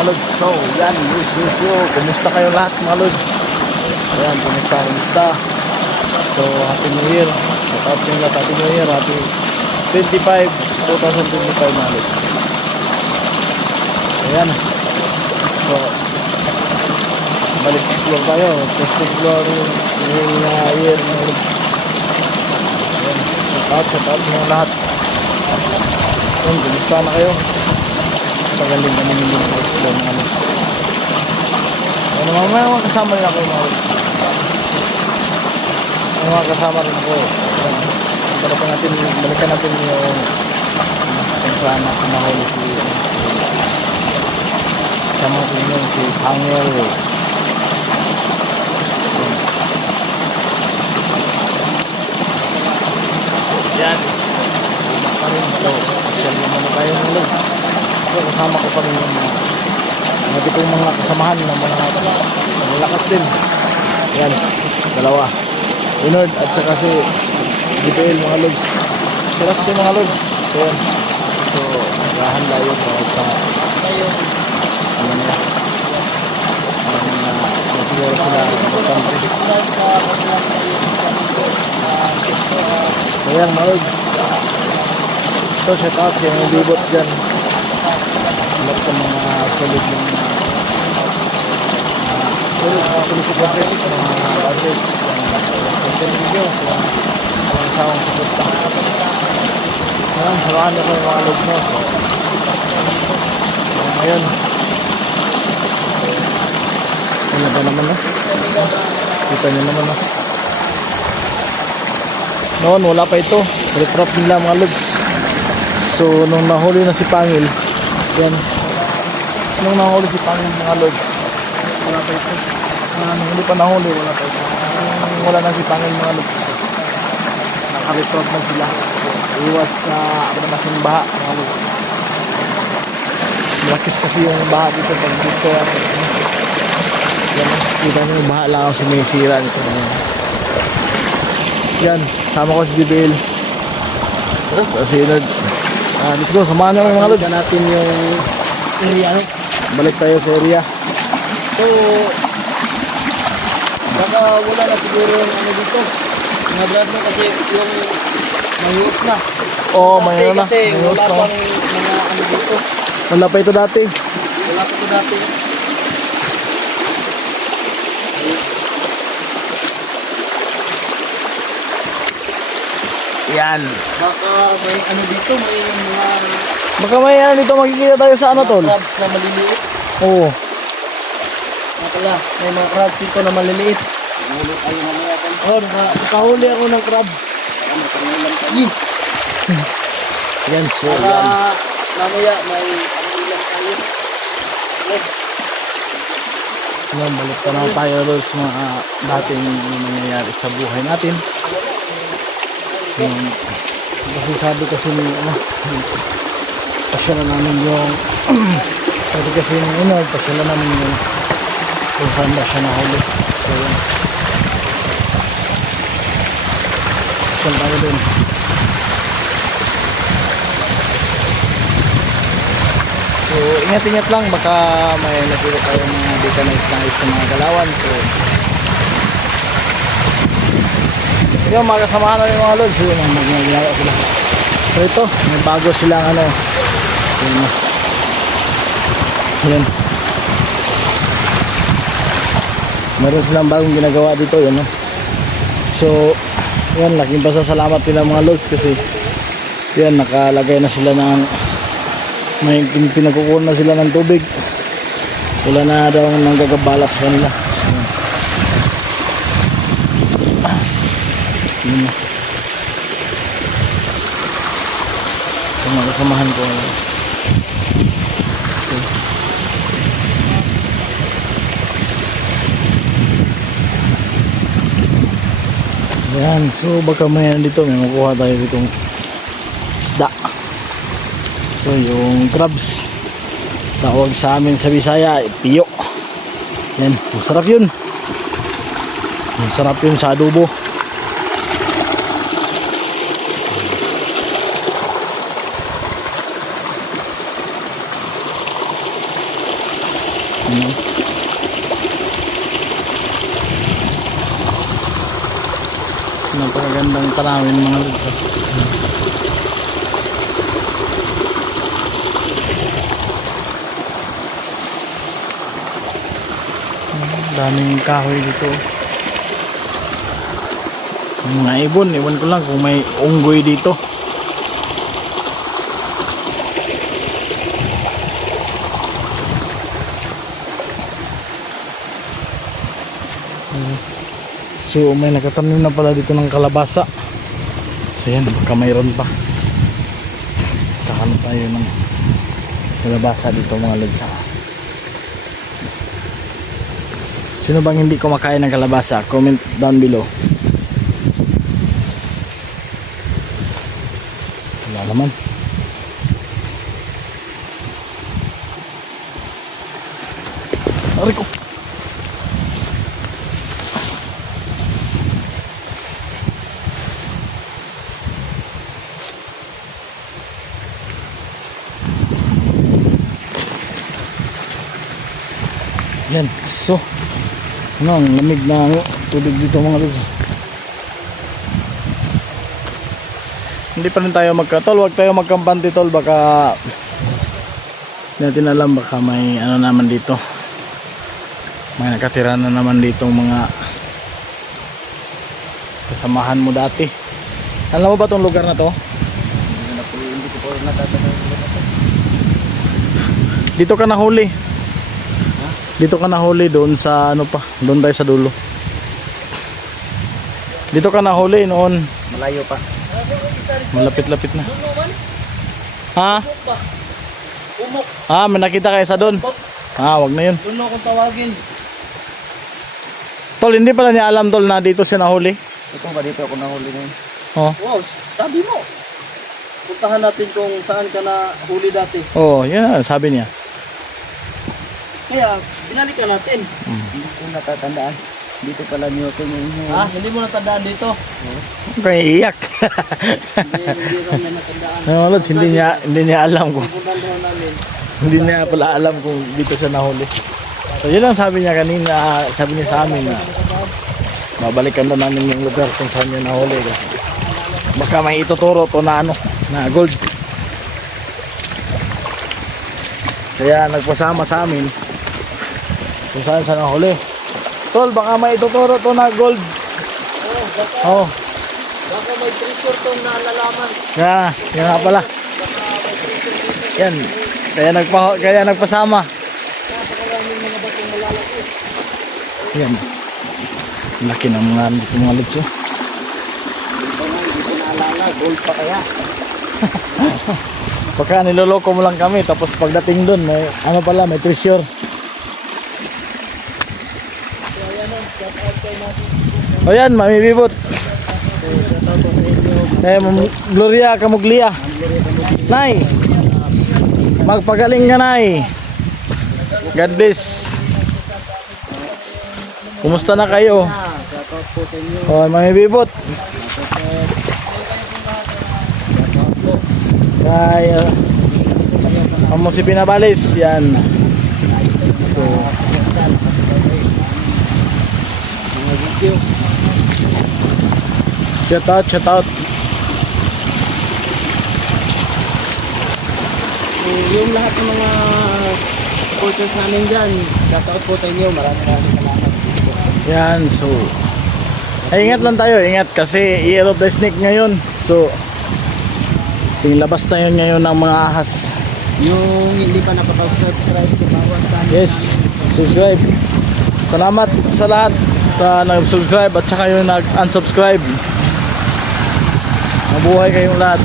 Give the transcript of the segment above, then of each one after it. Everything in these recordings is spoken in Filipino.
mga lods. So, yan, yo. Kumusta kayo lahat mga lods? Ayan, kumusta? So, Happy New Year. Shout out nyo lahat, Happy New Year. Happy 2025 mga lods. Ayan. So, balik explore tayo. First explore yung year mga lods. Ayan, shout out nyo lahat. Ayan, kumusta na kayo? Pagaling kami nyo na explore mga lods. Ano mga kasama rin ako mga lods. Mga kasama rin ako. Balikan natin yung kung saan ako nahuli kasama ko yun si Angel. So yan, so social naman na tayo mga lods. So kasama ko pa rin yung mga tipong mga kasamahan ng mga malakas din. Yan, dalawa, Inord at saka si GPL mga lods. Si Rusty mga lods. So yan, so naghahanda yun sa ano nila, siguro sila so yan mga lods. So shout out yung bibot dyan, lahat ng mga solid ng solicitors, mga buses, yung video, yung isang suporta. Sarahan nyo ko yung mga lods mo. So ngayon ano ba naman kita nyo naman noon wala pa ito, retrop nila mga lods. So nung nahuli na si Pangil yan, nung nahuli si Pangil mga lods, wala pa ito. Hindi pa nahuli, wala pa ito. Wala na si Pangil mga lods, naka-retrop na sila. So iwas sa masing baha mga lods. Malakis kasi yung baha dito pag dito yan, kita nyo yung baha lang ang sumisira nito. Yan, sama ko si JBL kasi let's go, samahan naman mga lods natin yung area. Balik tayo sa area. So baka wala na siguro yung ano dito mga brad mo kasi yung mayus na. Oo, mayroon na. Kasi wala pang mga ano dito. Wala pa ito dati. Wala pa ito dati. Yan. Baka may ano dito, may mga Baka may ano dito, makikita tayo sa ano tol. crabs na maliliit. Oo. Pala, may mga crabs dito na maliliit. Huli tayo mamaya kan. Oh, nakahuli ako ng crabs. Yan, so Para yan. mamaya may ano ilang tayo. Yan, balik pa na tayo doon sa mga dating nangyayari sa buhay natin. Kasi sabi kasi ni pasyalan namin yung sabi kasi ni pasyalan namin yung kung saan ba siya nahuli. So yan, pasyal tayo doon. So ingat lang, baka may nakita tayo mga decanized na mga galawan. So yung mga kasamahan namin mga lods, yun ang magagawa sila. So ito, may bago silang ano, yun. Meron silang bagong ginagawa dito, yun. So yan, laking pasasalamat nila mga lods kasi yan, nakalagay na sila ng may pinagkukuha na sila ng tubig. Wala na daw nanggagabala sa kanila. So yun na. So mga kasamahan ko okay. Yan, so baka may dito, may makuha tayo ditong isda. So yung crabs, tawag sa amin sa Bisaya, piyo. Yan, masarap yun. Masarap yun sa adobo. naman. Napakagandang tanawin mga lods. Daming kahoy dito. Mga ibon, iwan ko lang kung may unggoy dito. So may nakatanim na pala dito ng kalabasa. So yan, baka mayroon pa. Kahanap tayo ng kalabasa dito mga lods. Sino bang hindi kumakain ng kalabasa? Comment down below. Wala naman. Aray ko. Yan, so ano, ang lamig na tubig dito mga lods. Hindi pa rin tayo magkatol, wag tayo magkampante tol, baka hindi natin alam, baka may ano naman dito, may nakatira na naman dito mga kasamahan mo dati. Alam mo ba tong lugar na to? Hindi ko po natatanaw. Dito ka nahuli. Dito ka nahuli doon sa ano pa, doon tayo sa dulo. Dito ka nahuli noon. Malayo pa. Malapit-lapit na. Ha? Umok. Ah, may nakita kayo sa doon. Ah, wag na yun. Doon akong tawagin. Tol, hindi pala niya alam tol na dito siya nahuli. Ito ba dito ako nahuli ngayon? Oh. Wow, sabi mo. Puntahan natin kung saan ka na huli dati. Oh, yan sabi niya. Kaya, binalikan natin. Hindi ko natatandaan. Dito pala niyo ito yung... Ah, hindi mo natandaan dito? Kaya iyak. Hindi raw niya natandaan. Ano lods, hindi niya alam kung Puntahan raw namin. hindi niya pala alam kung dito siya nahuli. So yun lang sabi niya kanina, sabi niya sa amin na babalikan daw namin yung lugar kung saan niya nahuli. Baka may ituturo to na ano, na gold. Kaya nagpasama sa amin kung saan siya nahuli. Tol, baka may ituturo to na gold. Oh, Baka may treasure tong nalalaman. yan nga pala. Yan. Kaya nagpasama. Napakaraming mga batong malalaki. Yan. Laki ng mga lods. Oh. Dito nga, hindi ko naalala. Gold pa kaya. Baka niloloko mo lang kami, tapos pagdating doon may ano pala, may treasure. O yan, Mami Bibot. Gloria Camuglia. Nay, magpagaling ka nay. God bless. Kumusta na kayo? Shoutout po sa inyo. O, Mami Bibot. Kay Amo si Pinabalis. Yan. So Mga video. shout out. Yung lahat ng mga supporters namin dyan, shoutout po sa inyo. Maraming salamat. Yan, so ay, ingat lang tayo, ingat kasi Year of the Snake ngayon. So labas na yun ngayon ng mga ahas. Yung hindi pa nakapag-subscribe, tumawag tayo. Yes, subscribe. Salamat sa lahat sa nag-subscribe at saka yung nag-unsubscribe. Mabuhay kayong lahat.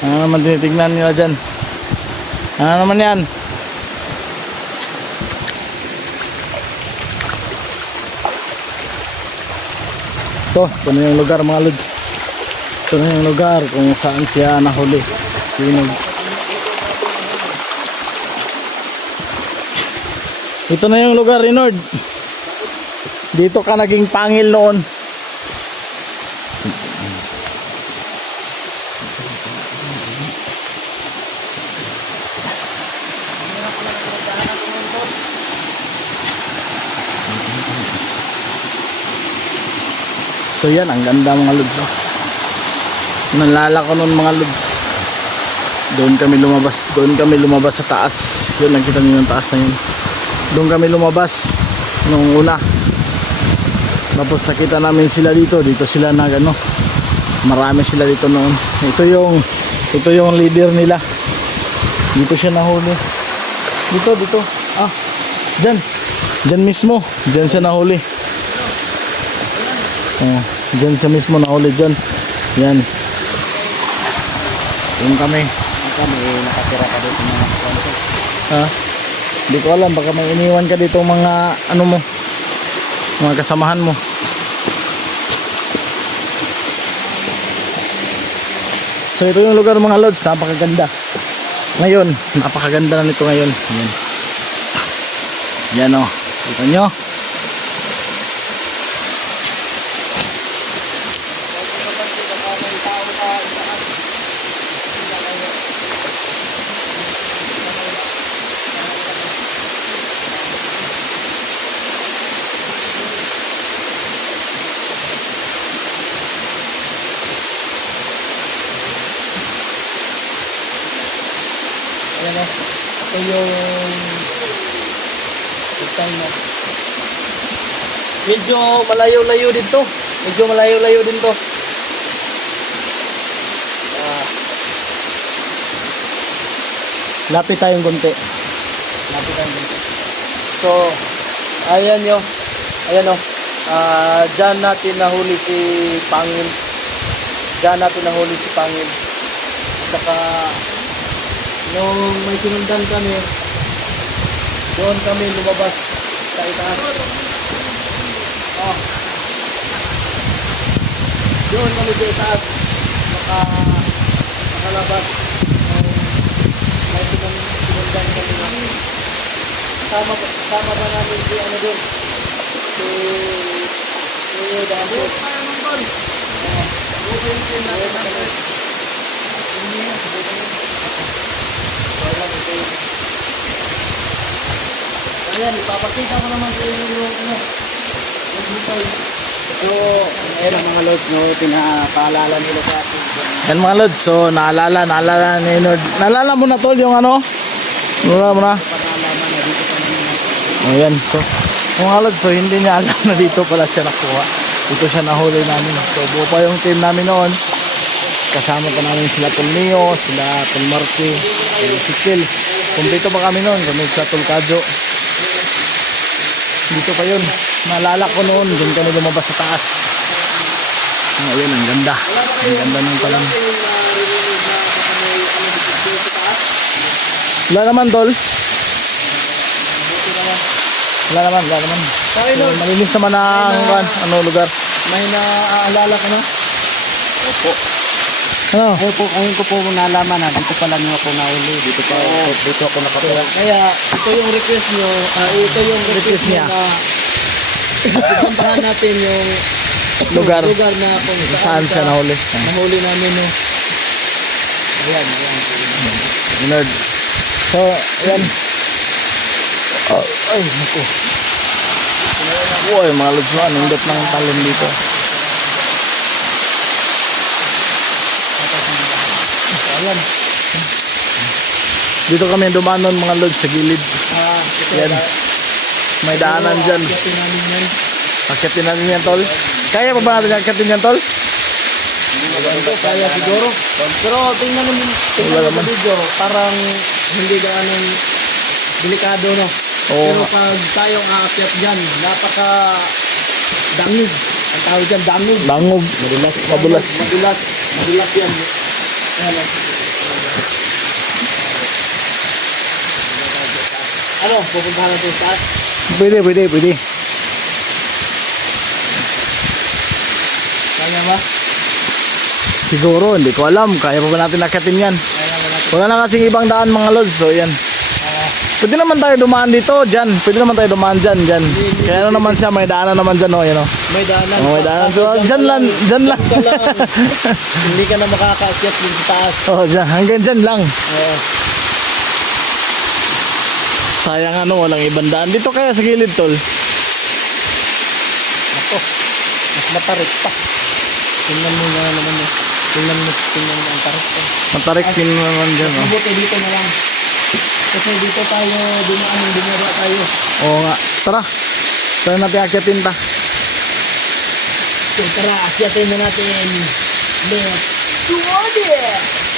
Ano naman tinitignan nila dyan? Ano naman yan? Ito na yung lugar mga lods. Ito na yung lugar kung saan siya nahuli. Ito na yung lugar, Inord. Dito ka naging pangil noon. So yan, ang ganda mga lods. Oh. Nalala ko nun mga lods. Doon kami lumabas sa taas. Yun, nakita niyo yung taas na yun. Doon kami lumabas nung una. Tapos nakita namin sila dito. Dito sila nagano. Marami sila dito noon. Ito yung leader nila. Dito siya nahuli. Dito. Ah, Diyan mismo. Diyan siya nahuli. Diyan siya mismo nahuli diyan. Yan. Yung kami Nakatira ka dito mga kwento. ha? Hindi ko alam, baka may iniwan ka dito mga ano mo, mga kasamahan mo. So ito yung lugar mga lods, napakaganda. Ngayon, napakaganda na nito ngayon. Yan o, kita nyo. Ayan o. Ito yung time mo. Medyo malayo-layo din to. Lapit tayong konti. So, ayan o. Diyan natin nahuli si Pangil. Saka, nung may sinundan kami, doon kami lumabas sa itaas. Doon kami sa itaas. Nakalabas. May sinundan kami na. Sama ba namin si ano doon? Si Dante. Ayan, ipapakita ko naman sa inyo yung yung butay. So, ayan ang mga lods, no, pinapaalala nila sa atin. Yan mga lods, so naalala ni Nord. Naalala mo na tol yung ano? Naalala mo na? Pag-alaman na dito pa namin. Ayan, so mga lods, so hindi niya alam na dito pala siya nakuha. Dito siya nahuli namin. So buo pa yung team namin noon. Kasama pa namin sila Tol Neo, sila Tol Marky, si Phil. Kumpleto pa kami noon, kami sa Tol Kadjo. Dito pa yun. Naalala ko noon, doon kami lumabas sa taas. Ayan, ang ganda. Ang ganda nung palang. Wala naman, Tol. Wala naman. Tayo So, Lord, malinis naman ang lugar. may naaalala ka na? Opo. Ano? Ayun ko po nalaman na dito pala niyo ako nauli. Dito ako nakatira. Kaya ito yung request niyo, ito yung request niya na pupuntahan natin yung Lugar. na kung Saan siya nahuli? nahuli namin no. Ayan. Nerd. So, ayan. Ay, naku. Uy, mga lods na, nindot ng talon dito. Ayan. Dito kami dumanon mga lods sa gilid. Yan. May daanan dyan. Yakin namin yan. Akitin natin yan, Tol. Kaya pa ba natin akitin yan, Tol? Kaya siguro. Pero tingnan naman sa video, parang hindi gaanong delikado no. Oo. Pero pag tayong aakyat dyan, napaka dangig. Ang tawag dyan, dangig. Bangog. Madulas. Madulas yan. Ayan. Ano, pupuntahan natin sa taas? Pwede. Kaya ba? Siguro, hindi ko alam. Kaya pa ba natin akitin yan? Kaya ba natin? Wala na kasing ibang daan mga lods. So, yan. Pwede naman tayo dumaan dito, dyan. Pwede naman tayo dumaan dyan. Kaya ano naman siya, may daanan naman dyan, oh, yan, oh. May daanan. Oh, may daanan. So, dyan lang. Hindi ka na makakaakyat din sa taas. Oh, dyan. Hanggang dyan lang. Oo. Sayang ano, walang ibang daan. Dito kaya sa gilid, Tol. Ako. Mas matarik pa. Tingnan mo na naman yun. Tingnan mo ang tarik pa. Matarik din naman dyan, oh. Mabuti dito na lang. Kasi dito tayo, bumara tayo. Oo nga. Tara. Tara natin akyatin ta. So tara, akyatin na natin. Let's do it!